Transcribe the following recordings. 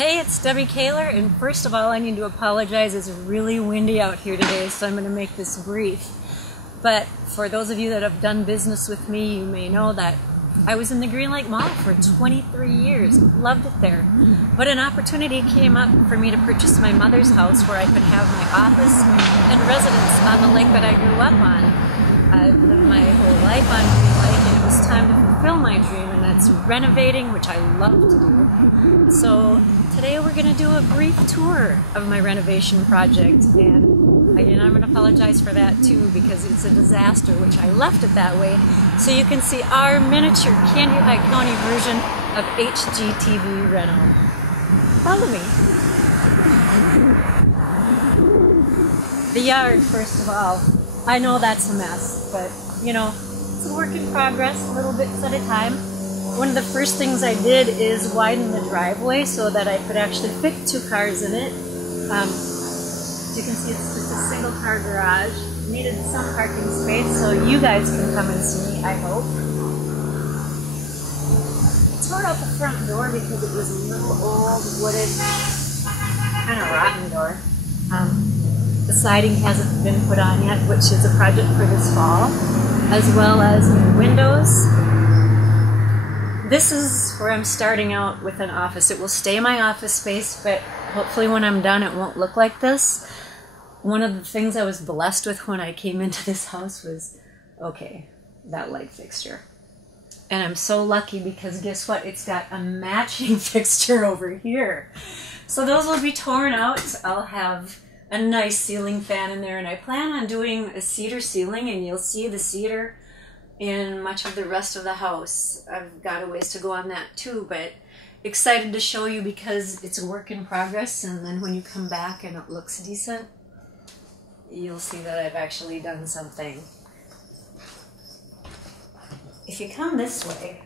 Hey, it's Debbie Caylor, and first of all I need to apologize. It's really windy out here today, so I'm going to make this brief. But for those of you that have done business with me, you may know that I was in the Green Lake Mall for 23 years. Loved it there. But an opportunity came up for me to purchase my mother's house where I could have my office and residence on the lake that I grew up on. I've lived my whole life on Green Lake, and it was time to fulfill my dream, and that's renovating, which I love to do. So today we're going to do a brief tour of my renovation project, and I'm going to apologize for that too because it's a disaster, which I left it that way, so you can see our miniature Candy High County version of HGTV Reno. Follow me. The yard, first of all. I know that's a mess, but you know, it's a work in progress, little bits at a time. One of the first things I did is widen the driveway so that I could actually fit 2 cars in it. As you can see, it's just a single car garage. Needed some parking space so you guys can come and see me, I hope. I tore out the front door because it was a little old, wooded, kind of rotten door. The siding hasn't been put on yet, which is a project for this fall, as well as new windows. This is where I'm starting out with an office. It will stay my office space, but hopefully when I'm done it won't look like this. One of the things I was blessed with when I came into this house was, okay, that light fixture. And I'm so lucky because guess what? It's got a matching fixture over here. So those will be torn out. I'll have a nice ceiling fan in there, and I plan on doing a cedar ceiling, and you'll see the cedar in much of the rest of the house. I've got a ways to go on that too, but excited to show you because it's a work in progress, and then when you come back and it looks decent, you'll see that I've actually done something. If you come this way,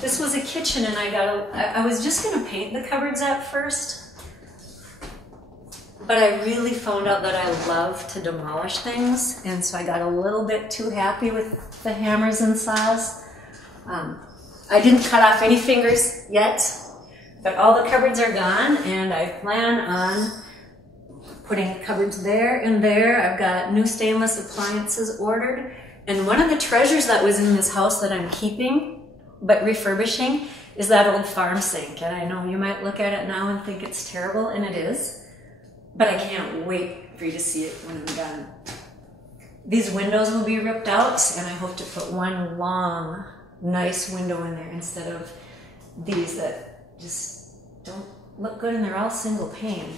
this was a kitchen, and I was just going to paint the cupboards at first, but I really found out that I love to demolish things, and so I got a little bit too happy with the hammers and saws. I didn't cut off any fingers yet, but all the cupboards are gone, and I plan on putting cupboards there and there. I've got new stainless appliances ordered, and one of the treasures that was in this house that I'm keeping but refurbishing is that old farm sink. And I know you might look at it now and think it's terrible, and it is. But I can't wait for you to see it when I'm done. These windows will be ripped out, and I hope to put one long, nice window in there instead of these that just don't look good, and they're all single pane.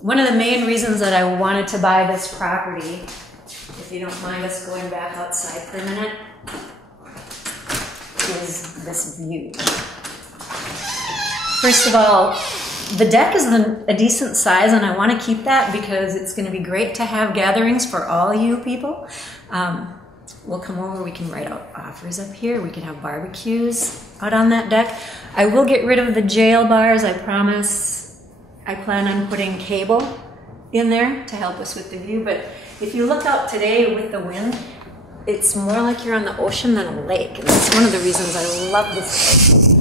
One of the main reasons that I wanted to buy this property, if you don't mind us going back outside for a minute, is this view. First of all, the deck is a decent size, and I want to keep that because it's going to be great to have gatherings for all you people. We'll come over, we can write out offers up here, we can have barbecues out on that deck. I will get rid of the jail bars, I promise. I plan on putting cable in there to help us with the view, but if you look out today with the wind, it's more like you're on the ocean than a lake, and that's one of the reasons I love this place.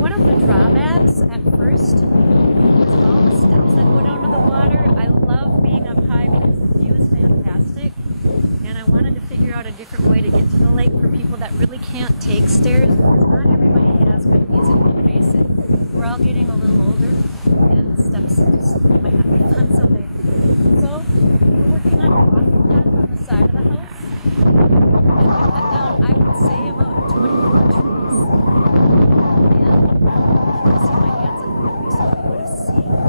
One of the drawbacks at first was all the steps that go down to the water. I love being up high because the view is fantastic, and I wanted to figure out a different way to get to the lake for people that really can't take stairs, because not everybody has good music to face it. We're all getting a little older, and steps just might not be fun someday. So we're working on a walking path on the side of the house, and we cut down, I would say, about 24 trees. And you can see my hands in front of me, so you would have seen the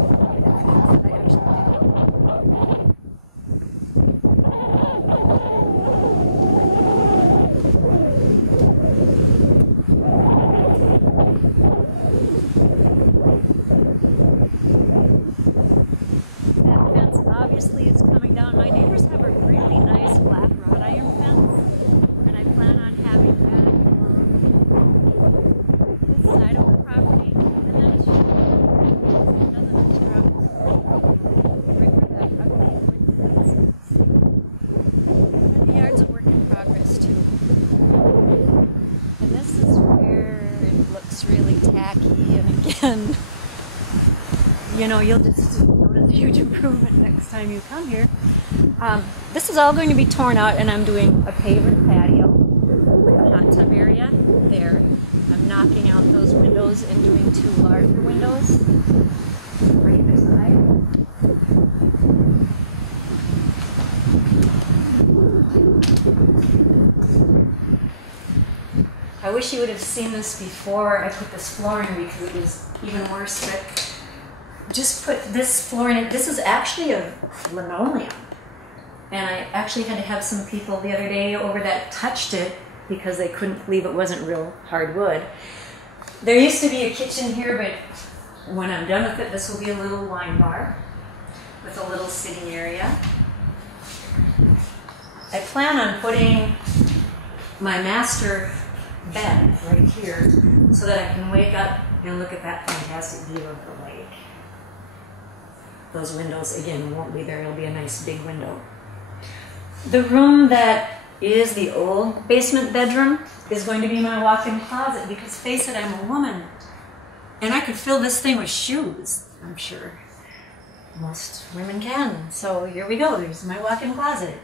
trees that I actually did. That fence obviously is coming down and you know, you'll just notice a huge improvement next time you come here. This is all going to be torn out, and I'm doing a pavered patio with a hot tub area there. I'm knocking out those windows and doing 2 larger windows right either side. I wish you would have seen this before I put this floor in, because it was even worse. But just put this floor in it. This is actually a linoleum. And I actually had to have some people the other day over that touched it because they couldn't believe it wasn't real hardwood. There used to be a kitchen here, but when I'm done with it, this will be a little wine bar with a little sitting area. I plan on putting my master bed right here so that I can wake up and look at that fantastic view of the lake. Those windows, again, won't be there. It'll be a nice big window. The room that is the old basement bedroom is going to be my walk-in closet, because face it, I'm a woman. And I could fill this thing with shoes, I'm sure. Most women can. So here we go. There's my walk-in closet.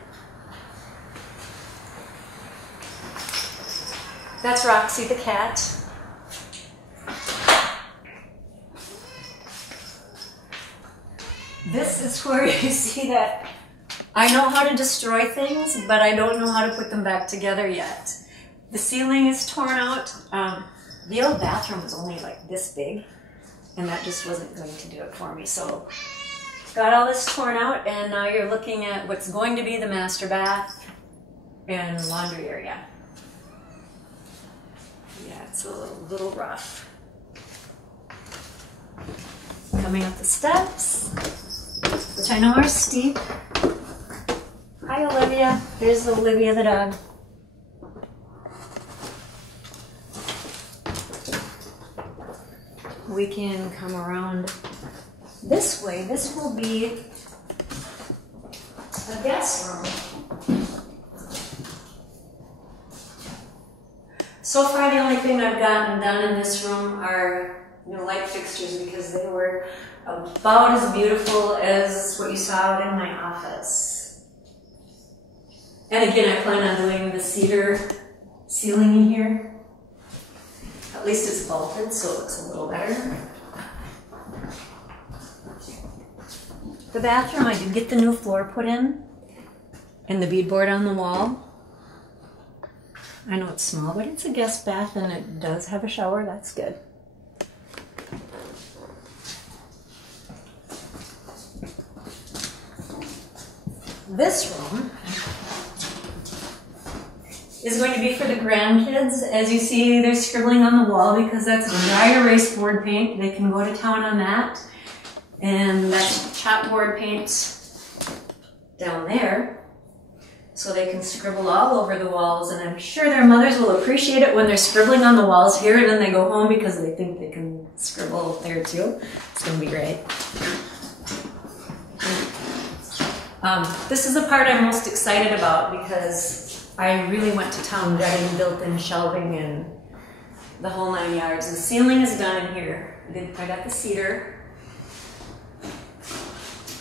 That's Roxy the cat. This is where you see that I know how to destroy things, but I don't know how to put them back together yet. The ceiling is torn out. The old bathroom was only like this big, and that just wasn't going to do it for me. So got all this torn out, and now you're looking at what's going to be the master bath and laundry area. Yeah, it's a little rough. Coming up the steps, which I know are steep. Hi, Olivia. There's Olivia the dog. We can come around this way. This will be a guest room. So far, the only thing I've gotten done in this room are new light fixtures, because they were about as beautiful as what you saw out in my office. And again, I plan on doing the cedar ceiling in here. At least it's vaulted, so it looks a little better. The bathroom, I did get the new floor put in, and the beadboard on the wall. I know it's small, but it's a guest bath, and it does have a shower. That's good. This room is going to be for the grandkids. As you see, they're scribbling on the wall because that's dry erase board paint. They can go to town on that. And that's chalkboard paint down there, so they can scribble all over the walls. And I'm sure their mothers will appreciate it when they're scribbling on the walls here, and then they go home because they think they can scribble there too. It's going to be great. This is the part I'm most excited about, because I really went to town getting built-in shelving and the whole 9 yards. The ceiling is done in here. I got the cedar.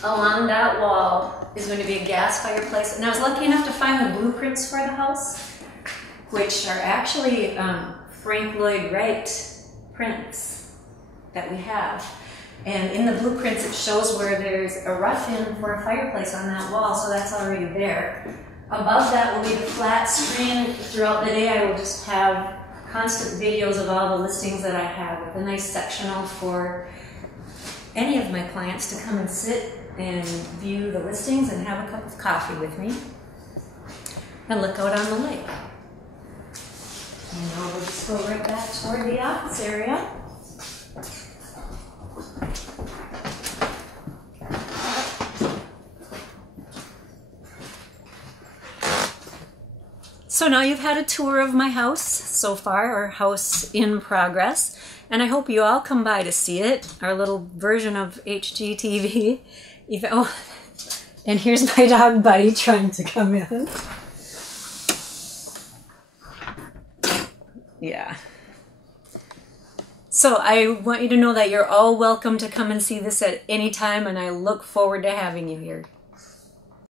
Along that wall is going to be a gas fireplace. And I was lucky enough to find the blueprints for the house, which are actually Frank Lloyd Wright prints that we have. And in the blueprints, it shows where there's a rough-in for a fireplace on that wall, so that's already there. Above that will be the flat screen. Throughout the day, I will just have constant videos of all the listings that I have, with a nice sectional for any of my clients to come and sit and view the listings and have a cup of coffee with me and look out on the lake. And now we'll just go right back toward the office area. So now you've had a tour of my house so far, or house in progress, and I hope you all come by to see it, our little version of HGTV. Oh, and here's my dog Buddy trying to come in. Yeah. So I want you to know that you're all welcome to come and see this at any time, and I look forward to having you here.